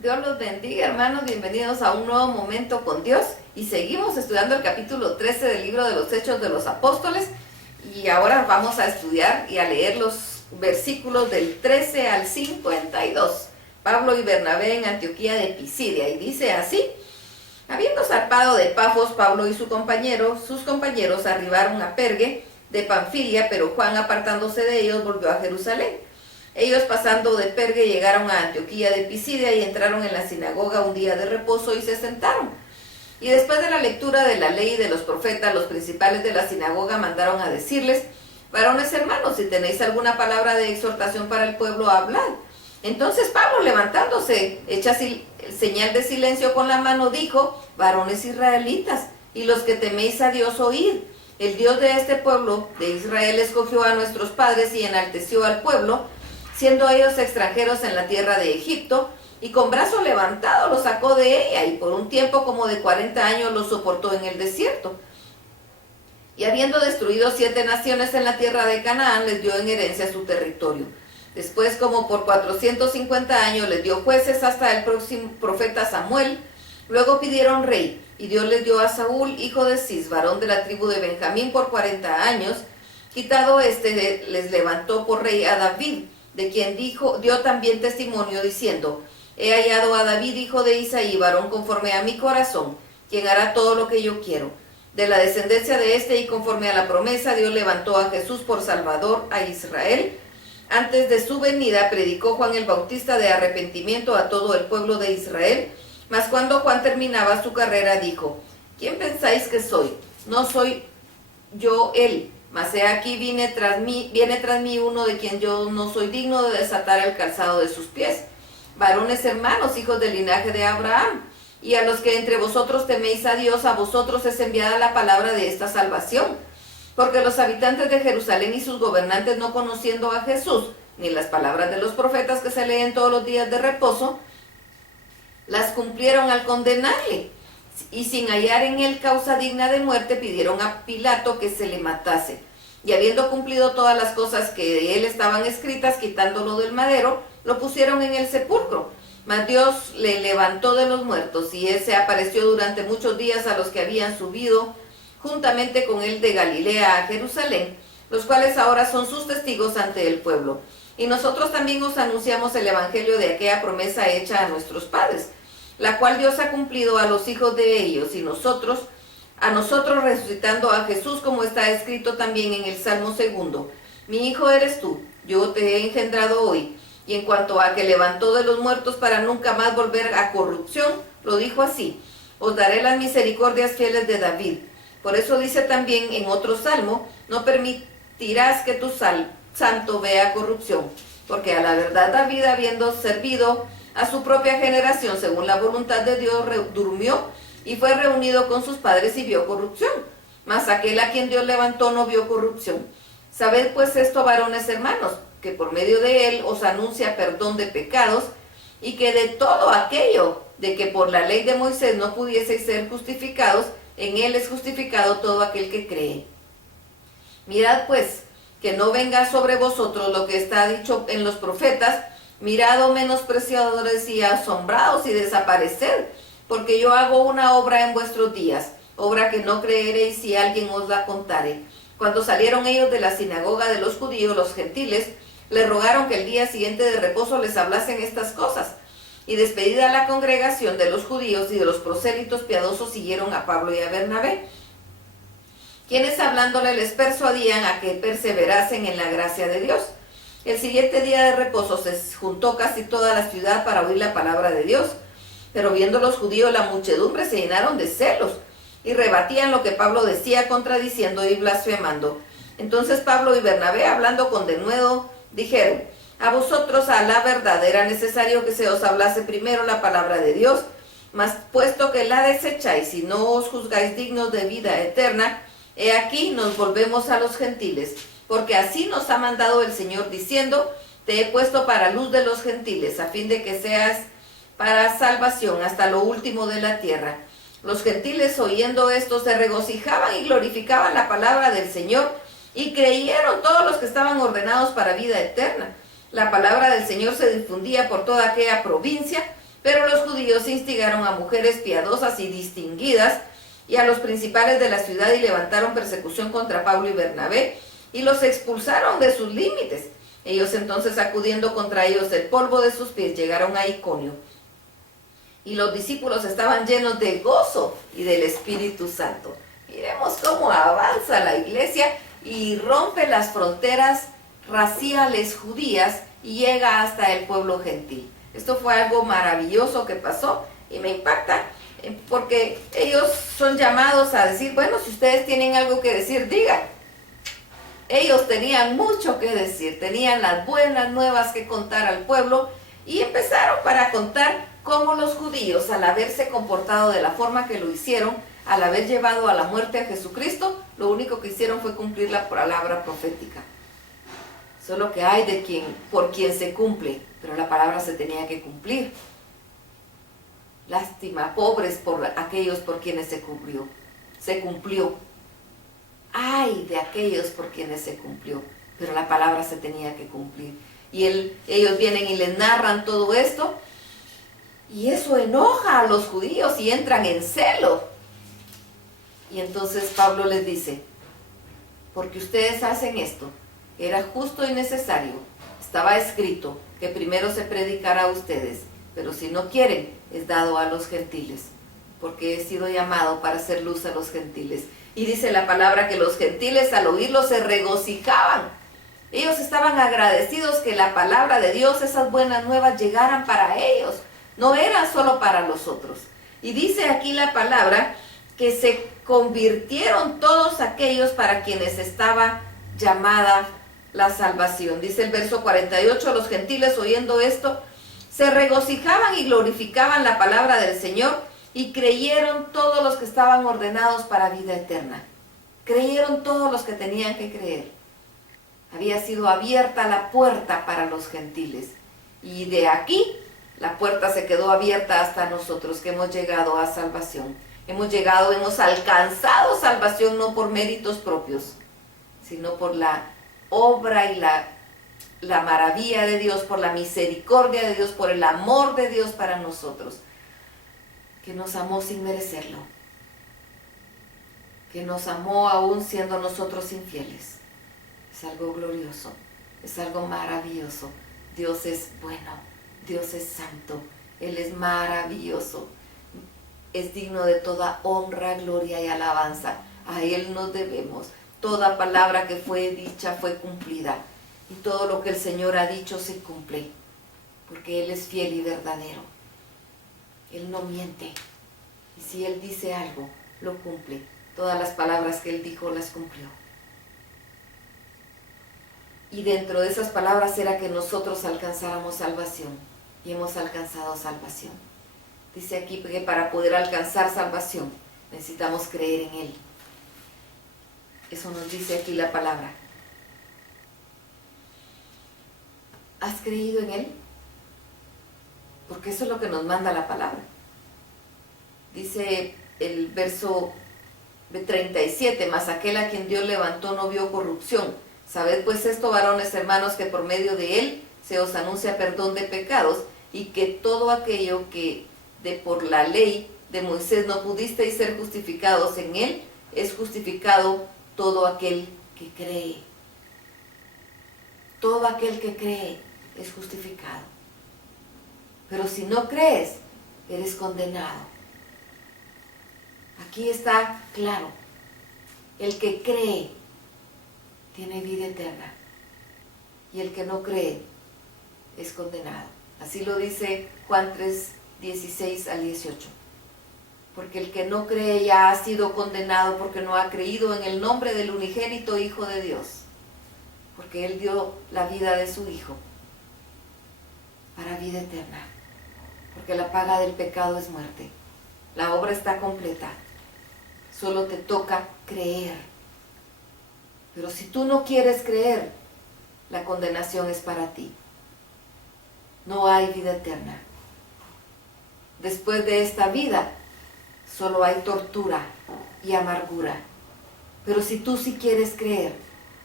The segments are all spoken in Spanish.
Dios los bendiga, hermanos, bienvenidos a un nuevo momento con Dios y seguimos estudiando el capítulo 13 del libro de los Hechos de los Apóstoles y ahora vamos a estudiar y a leer los versículos del 13 al 52. Pablo y Bernabé en Antioquía de Pisidia, y dice así: habiendo zarpado de Pafos, Pablo y sus compañeros arribaron a Perge de Panfilia, pero Juan, apartándose de ellos, volvió a Jerusalén. Ellos, pasando de Perge, llegaron a Antioquía de Pisidia y entraron en la sinagoga un día de reposo y se sentaron. Y después de la lectura de la ley y de los profetas, los principales de la sinagoga mandaron a decirles: varones hermanos, si tenéis alguna palabra de exhortación para el pueblo, hablad. Entonces Pablo, levantándose, hecha señal de silencio con la mano, dijo: varones israelitas, y los que teméis a Dios, oíd. El Dios de este pueblo, de Israel, escogió a nuestros padres y enalteció al pueblo, siendo ellos extranjeros en la tierra de Egipto, y con brazo levantado los sacó de ella, y por un tiempo como de 40 años los soportó en el desierto. Y habiendo destruido 7 naciones en la tierra de Canaán, les dio en herencia su territorio. Después, como por 450 años, les dio jueces hasta el próximo profeta Samuel. Luego pidieron rey, y Dios les dio a Saúl, hijo de Cis, varón de la tribu de Benjamín, por 40 años. Quitado les levantó por rey a David, de quien dio también testimonio diciendo: he hallado a David, hijo de Isaí, varón conforme a mi corazón, quien hará todo lo que yo quiero. De la descendencia de y conforme a la promesa, Dios levantó a Jesús por Salvador a Israel. Antes de su venida predicó Juan el Bautista de arrepentimiento a todo el pueblo de Israel. Mas cuando Juan terminaba su carrera, dijo: ¿quién pensáis que soy? No soy yo él, mas he aquí viene tras mí uno de quien yo no soy digno de desatar el calzado de sus pies. Varones hermanos, hijos del linaje de Abraham, y a los que entre vosotros teméis a Dios, a vosotros es enviada la palabra de esta salvación. Porque los habitantes de Jerusalén y sus gobernantes, no conociendo a Jesús, ni las palabras de los profetas que se leen todos los días de reposo, las cumplieron al condenarle, y sin hallar en él causa digna de muerte, pidieron a Pilato que se le matase. Y habiendo cumplido todas las cosas que de él estaban escritas, quitándolo del madero, lo pusieron en el sepulcro. Mas Dios le levantó de los muertos, y él se apareció durante muchos días a los que habían subido juntamente con él de Galilea a Jerusalén, los cuales ahora son sus testigos ante el pueblo. Y nosotros también os anunciamos el evangelio de aquella promesa hecha a nuestros padres, la cual Dios ha cumplido a los hijos de ellos, y a nosotros resucitando a Jesús, como está escrito también en el Salmo 2: mi hijo eres tú, yo te he engendrado hoy. Y en cuanto a que levantó de los muertos para nunca más volver a corrupción, lo dijo así: os daré las misericordias fieles de David. Por eso dice también en otro salmo: no permitirás que tu santo vea corrupción. Porque a la verdad David, habiendo servido a su propia generación según la voluntad de Dios, durmió y fue reunido con sus padres y vio corrupción. Mas aquel a quien Dios levantó no vio corrupción. Sabed pues esto, varones hermanos, que por medio de él os anuncia perdón de pecados, y que de todo aquello de que por la ley de Moisés no pudieseis ser justificados, en él es justificado todo aquel que cree. Mirad pues, que no venga sobre vosotros lo que está dicho en los profetas: mirad, oh menospreciadores, y asombrados, y desapareced, porque yo hago una obra en vuestros días, obra que no creeréis si alguien os la contare. Cuando salieron ellos de la sinagoga de los judíos, los gentiles le rogaron que el día siguiente de reposo les hablasen estas cosas. Y despedida la congregación de los judíos y de los prosélitos piadosos, siguieron a Pablo y a Bernabé, quienes hablándole les persuadían a que perseverasen en la gracia de Dios. El siguiente día de reposo se juntó casi toda la ciudad para oír la palabra de Dios. Pero viendo los judíos la muchedumbre, se llenaron de celos y rebatían lo que Pablo decía, contradiciendo y blasfemando. Entonces Pablo y Bernabé, hablando con denuedo, dijeron: a vosotros, a la verdad, era necesario que se os hablase primero la palabra de Dios, mas puesto que la desecháis y no os juzgáis dignos de vida eterna, he aquí nos volvemos a los gentiles, porque así nos ha mandado el Señor, diciendo: te he puesto para luz de los gentiles, a fin de que seas para salvación hasta lo último de la tierra. Los gentiles, oyendo esto, se regocijaban y glorificaban la palabra del Señor, y creyeron todos los que estaban ordenados para vida eterna. La palabra del Señor se difundía por toda aquella provincia, Pero los judíos instigaron a mujeres piadosas y distinguidas y a los principales de la ciudad y levantaron persecución contra Pablo y Bernabé y los expulsaron de sus límites. Ellos entonces, sacudiendo contra ellos el polvo de sus pies, llegaron a Iconio. Y los discípulos estaban llenos de gozo y del Espíritu Santo. Miremos cómo avanza la iglesia y rompe las fronteras raciales judías y llega hasta el pueblo gentil. Esto fue algo maravilloso que pasó y me impacta porque ellos son llamados a decir, bueno, si ustedes tienen algo que decir, digan. Ellos tenían mucho que decir, tenían las buenas nuevas que contar al pueblo y empezaron para contar cómo los judíos, al haberse comportado de la forma que lo hicieron, al haber llevado a la muerte a Jesucristo, lo único que hicieron fue cumplir la palabra profética. Solo que hay de quien, por quien se cumple, pero la palabra se tenía que cumplir. Lástima, pobres por aquellos por quienes se cumplió. Ay de aquellos por quienes se cumplió, pero la palabra se tenía que cumplir. Y ellos vienen y les narran todo esto, y eso enoja a los judíos y entran en celo. Y entonces Pablo les dice, porque ustedes hacen esto, era justo y necesario, estaba escrito que primero se predicara a ustedes, pero si no quieren, es dado a los gentiles, porque he sido llamado para hacer luz a los gentiles. Y dice la palabra que los gentiles al oírlo se regocijaban. Ellos estaban agradecidos que la palabra de Dios, esas buenas nuevas, llegaran para ellos. No eran solo para los otros. Y dice aquí la palabra que se convirtieron todos aquellos para quienes estaba llamada la salvación. Dice el verso 48, los gentiles oyendo esto, se regocijaban y glorificaban la palabra del Señor, y creyeron todos los que estaban ordenados para vida eterna. Creyeron todos los que tenían que creer. Había sido abierta la puerta para los gentiles. Y de aquí, la puerta se quedó abierta hasta nosotros, que hemos llegado a salvación. Hemos alcanzado salvación no por méritos propios, sino por la obra y la maravilla de Dios, por la misericordia de Dios, por el amor de Dios para nosotros, que nos amó sin merecerlo, que nos amó aún siendo nosotros infieles. Es algo glorioso, es algo maravilloso. Dios es bueno, Dios es santo, Él es maravilloso, es digno de toda honra, gloria y alabanza. A Él nos debemos. Toda palabra que fue dicha fue cumplida, y todo lo que el Señor ha dicho se cumple, porque Él es fiel y verdadero. Él no miente, y si Él dice algo, lo cumple. Todas las palabras que Él dijo las cumplió. Y dentro de esas palabras era que nosotros alcanzáramos salvación, y hemos alcanzado salvación. Dice aquí que para poder alcanzar salvación necesitamos creer en Él. Eso nos dice aquí la palabra. ¿Has creído en Él? Porque eso es lo que nos manda la palabra. Dice el verso 37, mas aquel a quien Dios levantó no vio corrupción. Sabed pues esto, varones hermanos, que por medio de Él se os anuncia perdón de pecados, y que todo aquello que de por la ley de Moisés no pudisteis ser justificados en Él, es justificado todo aquel que cree. Todo aquel que cree es justificado. Pero si no crees, eres condenado. Aquí está claro. El que cree tiene vida eterna, y el que no cree es condenado. Así lo dice Juan 3, 16 al 18. Porque el que no cree ya ha sido condenado, porque no ha creído en el nombre del unigénito Hijo de Dios. Porque Él dio la vida de su Hijo para vida eterna. Porque la paga del pecado es muerte. La obra está completa. Solo te toca creer. Pero si tú no quieres creer, la condenación es para ti. No hay vida eterna. Después de esta vida, solo hay tortura y amargura. Pero si tú sí quieres creer,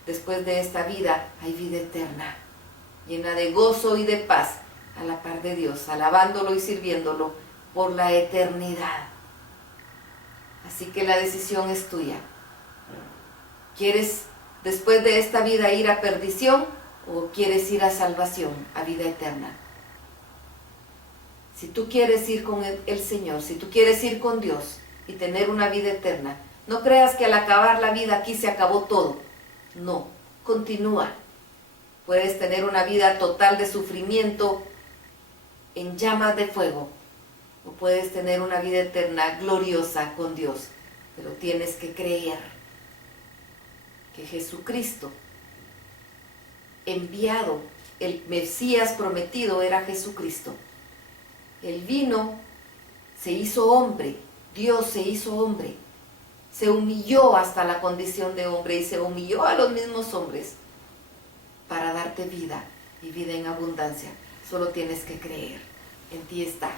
después de esta vida hay vida eterna, llena de gozo y de paz, a la par de Dios, alabándolo y sirviéndolo por la eternidad. Así que la decisión es tuya. ¿Quieres después de esta vida ir a perdición o quieres ir a salvación, a vida eterna? Si tú quieres ir con el Señor, si tú quieres ir con Dios y tener una vida eterna, no creas que al acabar la vida aquí se acabó todo. No, continúa. Puedes tener una vida total de sufrimiento en llamas de fuego, o puedes tener una vida eterna gloriosa con Dios, pero tienes que creer que Jesucristo, enviado, el Mesías prometido era Jesucristo. Él vino, se hizo hombre, Dios se hizo hombre, se humilló hasta la condición de hombre y se humilló a los mismos hombres para darte vida y vida en abundancia. Solo tienes que creer, en ti está.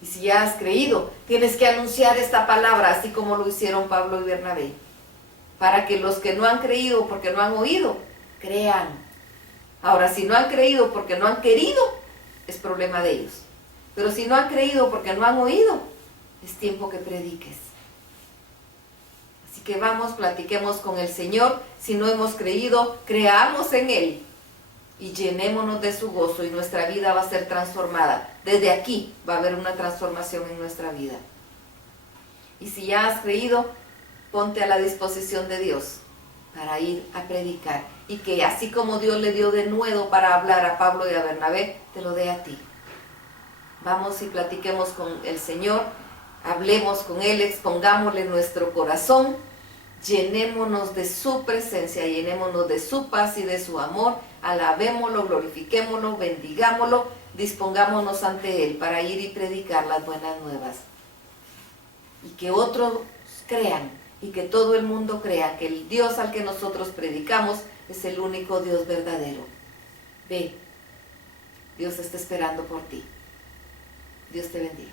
Y si ya has creído, tienes que anunciar esta palabra, así como lo hicieron Pablo y Bernabé, para que los que no han creído porque no han oído, crean. Ahora, si no han creído porque no han querido, es problema de ellos. Pero si no han creído porque no han oído, es tiempo que prediques. Así que vamos, platiquemos con el Señor. Si no hemos creído, creamos en Él y llenémonos de su gozo y nuestra vida va a ser transformada. Desde aquí va a haber una transformación en nuestra vida. Y si ya has creído, ponte a la disposición de Dios para ir a predicar. Y que así como Dios le dio de nuevo para hablar a Pablo y a Bernabé, te lo dé a ti. Vamos y platiquemos con el Señor, hablemos con Él, expongámosle nuestro corazón, llenémonos de su presencia, llenémonos de su paz y de su amor, alabémoslo, glorifiquémoslo, bendigámoslo, dispongámonos ante Él para ir y predicar las buenas nuevas. Y que otros crean y que todo el mundo crea que el Dios al que nosotros predicamos es el único Dios verdadero. Ve, Dios está esperando por ti. Dios te bendiga.